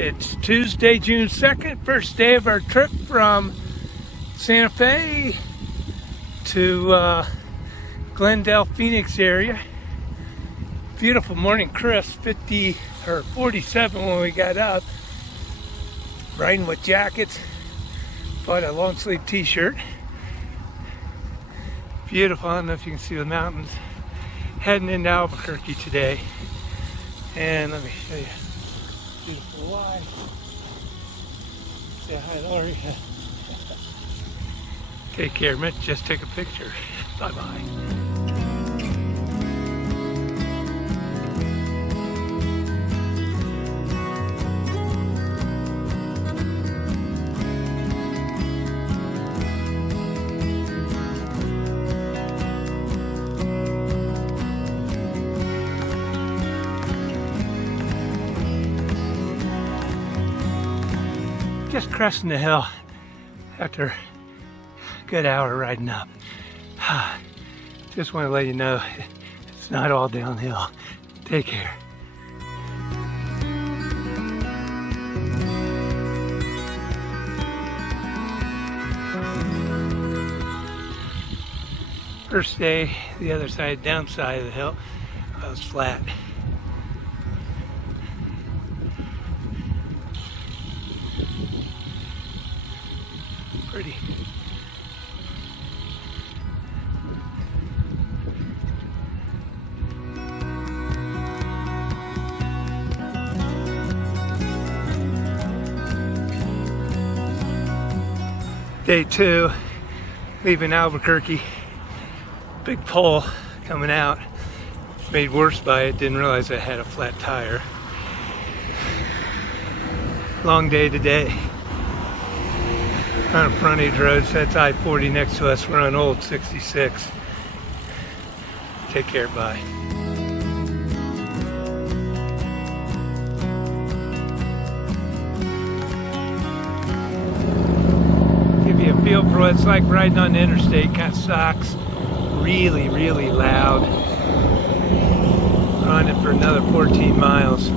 It's Tuesday, June 2nd, first day of our trip from Santa Fe to Glendale, Phoenix area. Beautiful morning, crisp, 50 or 47 when we got up. Riding with jackets, bought a long sleeve t-shirt. Beautiful, I don't know if you can see the mountains. Heading into Albuquerque today. And let me show you. Beautiful wife. Say hi, Lori. Take care, Mitch. Just take a picture. Bye-bye. Just cresting the hill after a good hour riding up. Just want to let you know it's not all downhill. Take care. First day, the other side, downside of the hill, was flat. Pretty. Day two, leaving Albuquerque. Big pole coming out. Made worse by it, didn't realize I had a flat tire. Long day today. On a frontage road, so that's I-40 next to us. We're on Old 66. Take care, bye. Give you a feel for what it's like riding on the interstate. Kind of sucks. Really, really loud. We're on it for another 14 miles.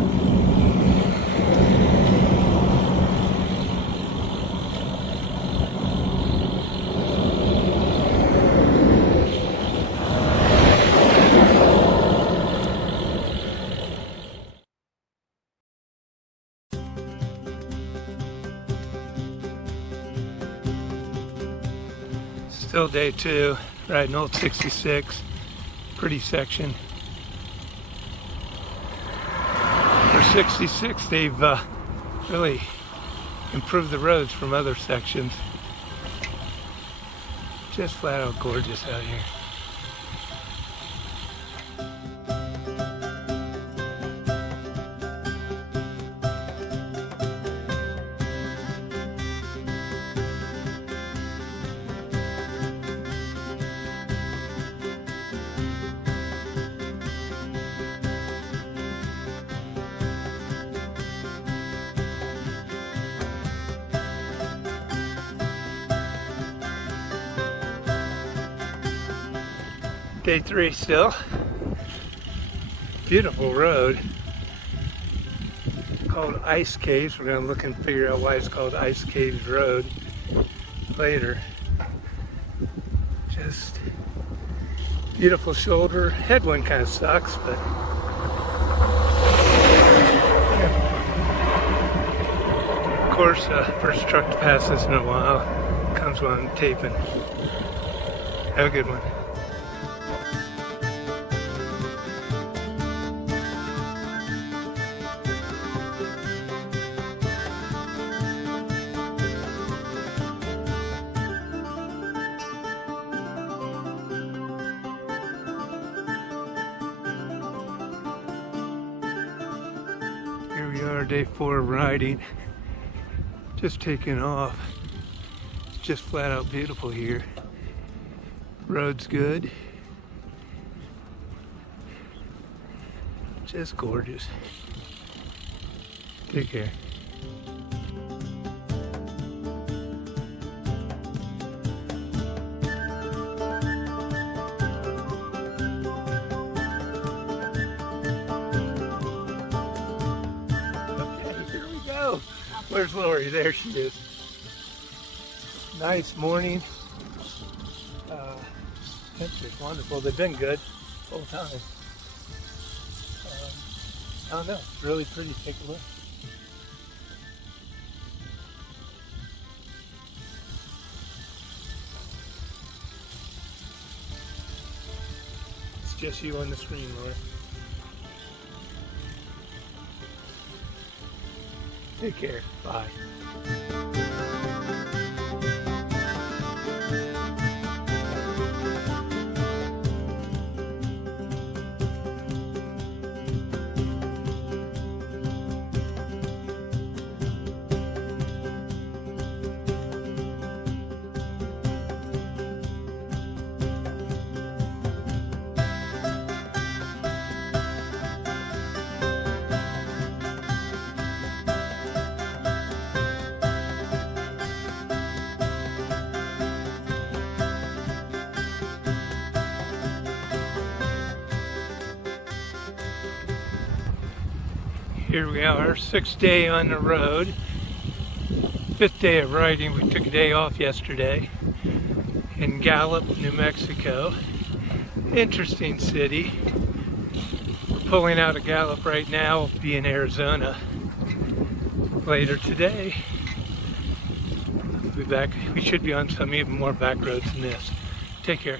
Still day two, riding Old 66, pretty section. For 66, they've really improved the roads from other sections. Just flat out gorgeous out here. Day three still. Beautiful road. Called Ice Caves. We're gonna look and figure out why it's called Ice Caves Road later. Just beautiful shoulder. Headwind kind of sucks, but of course, first truck to pass this in a while. Comes while I'm taping. Have a good one. Here we are, day 4 of riding. Just taking off. It's just flat out beautiful here. Road's good. Just gorgeous. Take care. Okay, here we go. Where's Lori? There she is. Nice morning. Temperature's wonderful. They've been good the whole time. I don't know. It's really pretty. Take a look. It's just you on the screen, Lori. Take care. Bye. Here we are, 6th day on the road, 5th day of riding. We took a day off yesterday in Gallup, New Mexico. Interesting city. We're pulling out of Gallup right now. We'll be in Arizona later today. We'll be back. We should be on some even more back roads than this. Take care.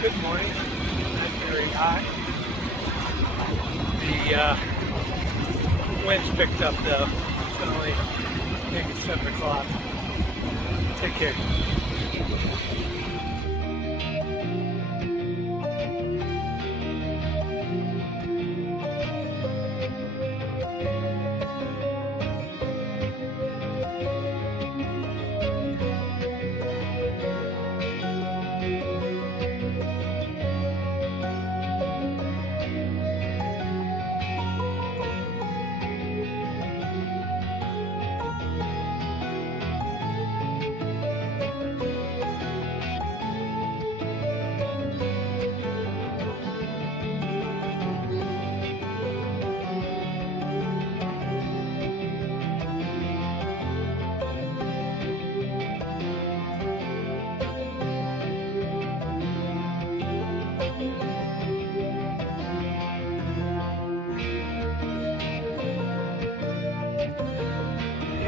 Good morning. Not very hot. The wind's picked up though. It's only maybe 7 o'clock. Take care.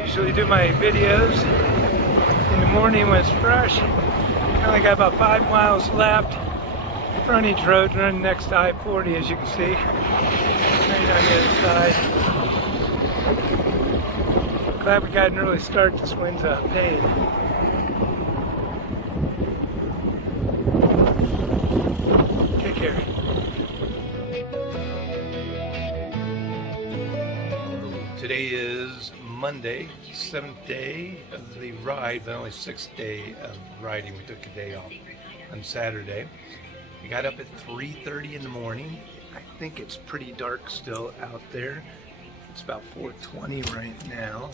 Usually do my videos in the morning when it's fresh. I only got about 5 miles left. Frontage road running next to I-40, as you can see. Right on the other side. Glad we got an early start. This wind's pain. Take care. Today is Monday, 7th day of the ride, but only 6th day of riding. We took a day off on Saturday. We got up at 3:30 in the morning. I think it's pretty dark still out there. It's about 4:20 right now.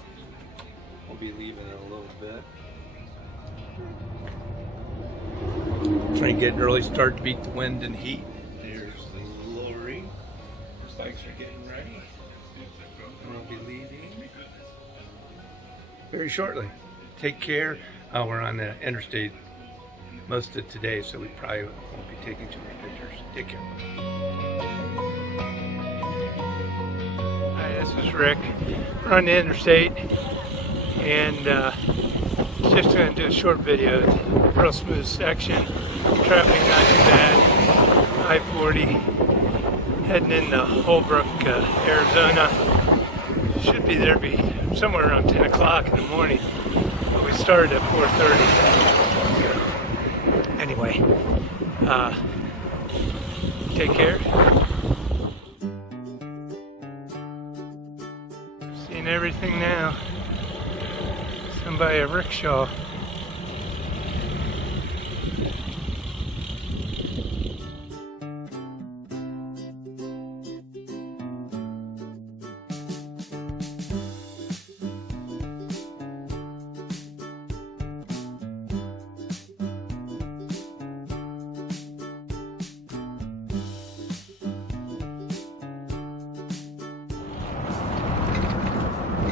We'll be leaving in a little bit. Trying to get an early start to beat the wind and heat. There's Lori. Bikes are getting ready. And we'll be leaving very shortly. Take care. We're on the interstate most of today, so we probably won't be taking too many pictures. Take care. Hi, this is Rick. We're on the interstate, and just going to do a short video. Real smooth section. Traffic not too bad. I-40 heading into Holbrook, Arizona. Should be there somewhere around 10 o'clock in the morning. But we started at 4:30. Anyway, take care. Seeing everything now. Somebody a rickshaw.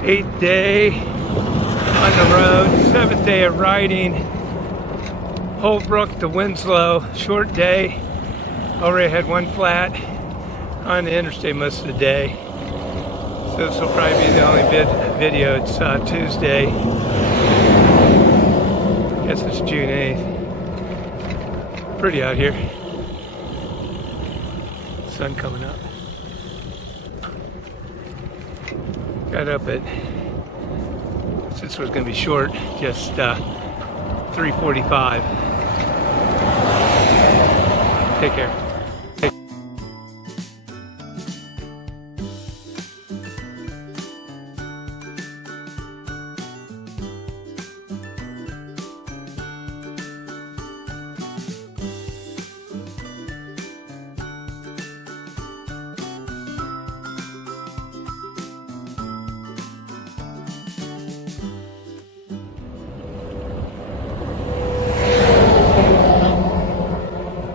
8th day on the road, 7th day of riding. Holbrook to Winslow, short day. Already had one flat on the interstate most of the day. So this will probably be the only video. It's Tuesday. I guess it's June 8th. Pretty out here. Sun coming up. Got up at, since this was going to be short, just 3:45. Take care.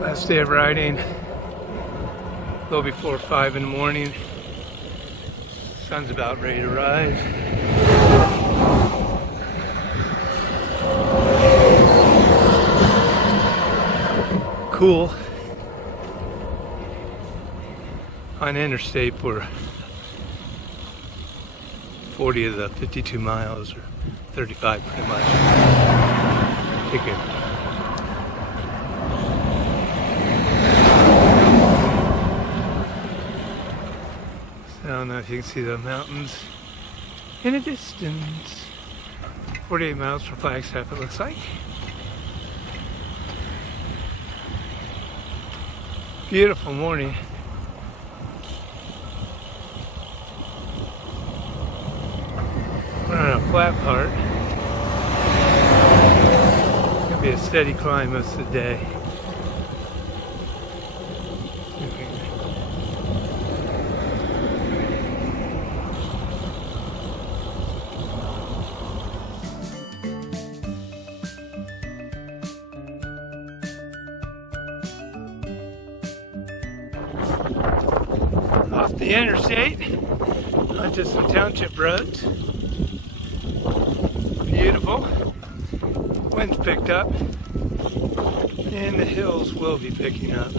Last day of riding, a little before 5 in the morning. Sun's about ready to rise. Cool. On interstate for 40 of the 52 miles, or 35 pretty much. Take care. I don't know if you can see the mountains in the distance. 48 miles from Flagstaff, it looks like. Beautiful morning. We're on a flat part. It's gonna be a steady climb most of the day. Off the interstate onto some township roads. Beautiful. Wind's picked up and the hills will be picking up.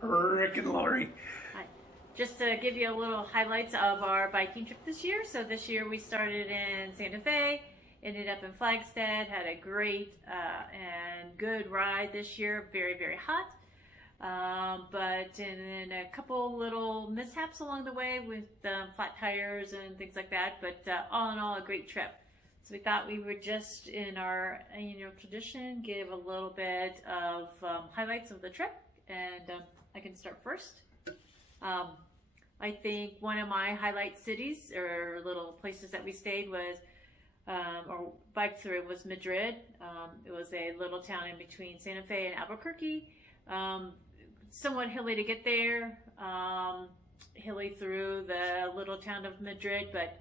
Rick and Lori. Hi. Just to give you a little highlights of our biking trip this year. So this year we started in Santa Fe, ended up in Flagstaff, had a great and good ride this year, very, very hot. And then a couple little mishaps along the way with flat tires and things like that. But all in all, a great trip. So we thought we would just, in our annual tradition, give a little bit of highlights of the trip. And I can start first. I think one of my highlight cities or little places that we stayed was, or biked through, was Madrid. It was a little town in between Santa Fe and Albuquerque. Somewhat hilly to get there, hilly through the little town of Madrid, but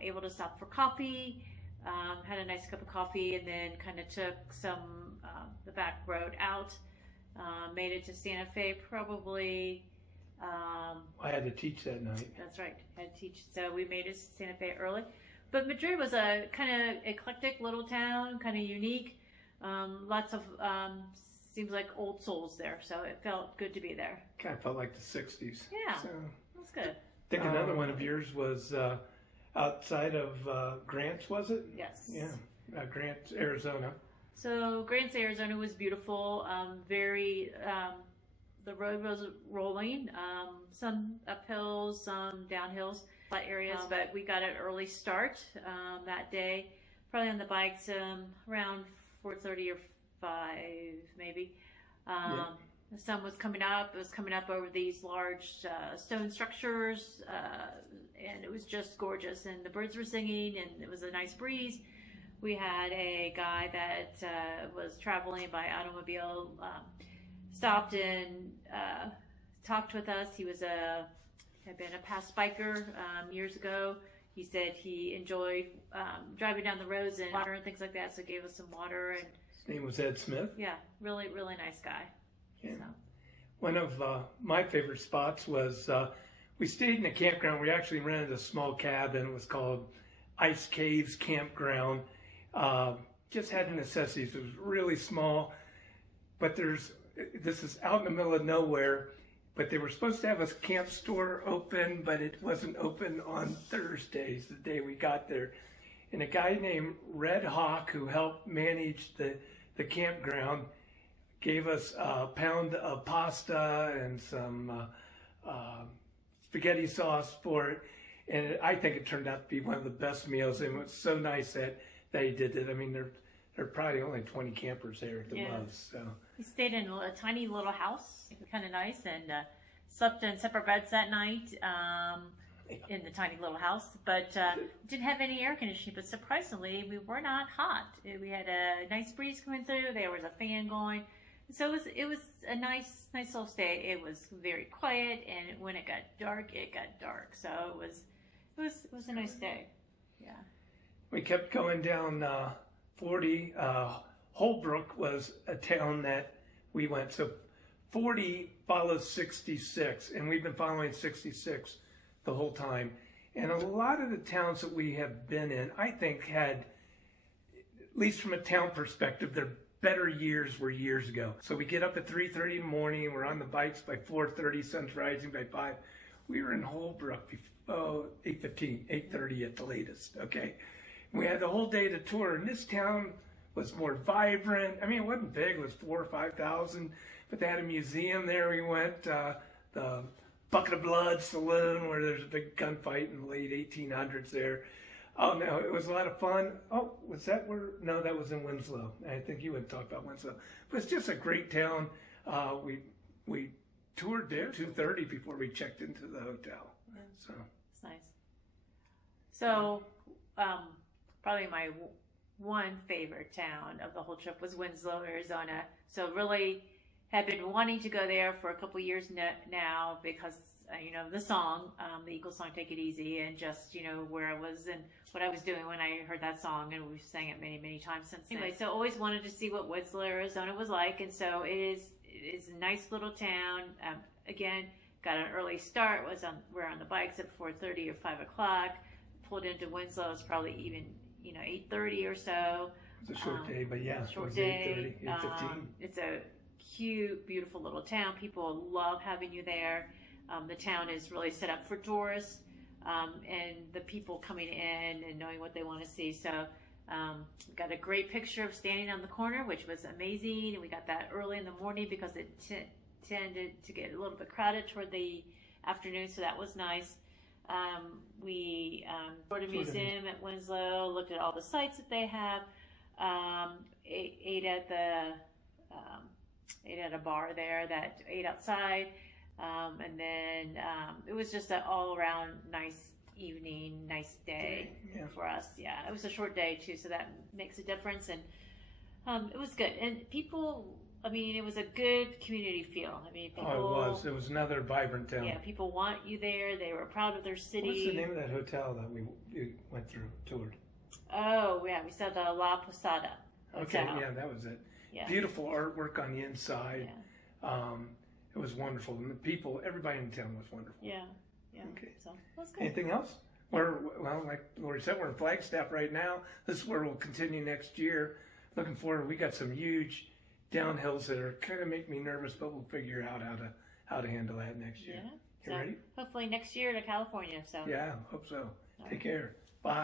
able to stop for coffee. Had a nice cup of coffee, and then kind of took the back road out. Made it to Santa Fe probably. I had to teach that night. That's right, had to teach. So we made it to Santa Fe early. But Madrid was a kind of eclectic little town, kind of unique. Lots of, seems like old souls there, so it felt good to be there. Kind of felt like the 60s. Yeah, so, that's good. I think another one of yours was outside of Grants, was it? Yes. Yeah, Grants, Arizona. So Grants, Arizona was beautiful. The road was rolling, some uphills, some downhills, flat areas, but we got an early start that day, probably on the bikes around 4:30 or 5 maybe. The sun was coming up. It was coming up over these large stone structures, and it was just gorgeous. And the birds were singing, and it was a nice breeze. We had a guy that was traveling by automobile, stopped and talked with us. He was had been a past biker years ago. He said he enjoyed driving down the roads and water and things like that, so gave us some water. And his name was Ed Smith. Yeah, really, really nice guy. Yeah. So. One of my favorite spots was we stayed in a campground. We actually rented a small cabin. It was called Ice Caves Campground. Just had the necessities. It was really small, but this is out in the middle of nowhere. But they were supposed to have a camp store open, but it wasn't open on Thursdays, the day we got there. And a guy named Red Hawk, who helped manage the campground, gave us a pound of pasta and some spaghetti sauce for it. And I think it turned out to be one of the best meals. And it was so nice that he did it. I mean, there are probably only 20 campers there at the most. So we stayed in a tiny little house, kind of nice, and slept in separate beds that night in the tiny little house. But didn't have any air conditioning. But surprisingly, we were not hot. We had a nice breeze coming through. There was a fan going. So it was a nice little stay. It was very quiet, and when it got dark, it got dark. So it was a nice day. Yeah. We kept going down 40. Holbrook was a town that we went. So 40 follows 66, and we've been following 66 the whole time. And a lot of the towns that we have been in, I think, had, at least from a town perspective, their better years were years ago. So we get up at 3:30 in the morning. We're on the bikes by 4:30. Sun's rising by 5. We were in Holbrook before 8:15, 8:30 at the latest. Okay. We had the whole day to tour, and this town was more vibrant. I mean, it wasn't big. It was 4,000 or 5,000, but they had a museum there. We went, the Bucket of Blood Saloon, where there's a big gunfight in the late 1800s there. Oh, no, it was a lot of fun. Oh, was that where? No, that was in Winslow. I think you would talk about Winslow. But it's just a great town. We toured there 2:30 before we checked into the hotel. Yeah. So it's nice. So, probably my one favorite town of the whole trip was Winslow, Arizona. So really had been wanting to go there for a couple years now because, the song, the Eagles song, Take It Easy, and just, where I was and what I was doing when I heard that song, and we've sang it many, many times since then. Anyway, so always wanted to see what Winslow, Arizona was like, and so it's a nice little town. Again, got an early start. We're on the bikes at 4:30 or 5 o'clock. Pulled into Winslow. It's probably even 8:30 or so. it's a short day, but yeah, short it was day. 8:30, 8:15. It's a cute, beautiful little town. People love having you there. The town is really set up for tourists and the people coming in and knowing what they want to see. So got a great picture of standing on the corner, which was amazing. And we got that early in the morning because it tended to get a little bit crowded toward the afternoon, so that was nice. We toured a museum at Winslow, looked at all the sites that they have, ate at a bar there, that ate outside, and then it was just an all-around nice evening, nice day for us. Yeah, it was a short day too, so that makes a difference, and it was good. And people, I mean, it was a good community feel. I mean, people, It was another vibrant town. Yeah, people want you there. They were proud of their city. What's the name of that hotel that we went through, toured? Oh, yeah, we saw the La Posada Hotel. Okay, yeah, that was it. Yeah. Beautiful artwork on the inside. Yeah. It was wonderful. And the people, everybody in town was wonderful. Yeah, yeah. Okay. So that's good. Anything else? Well, like Lori said, we're in Flagstaff right now. This is where we'll continue next year. Looking forward. We got some huge downhills that are kind of make me nervous, but we'll figure out how to handle that next year. Yeah. You ready? Hopefully next year to California. So yeah, hope so. Take care.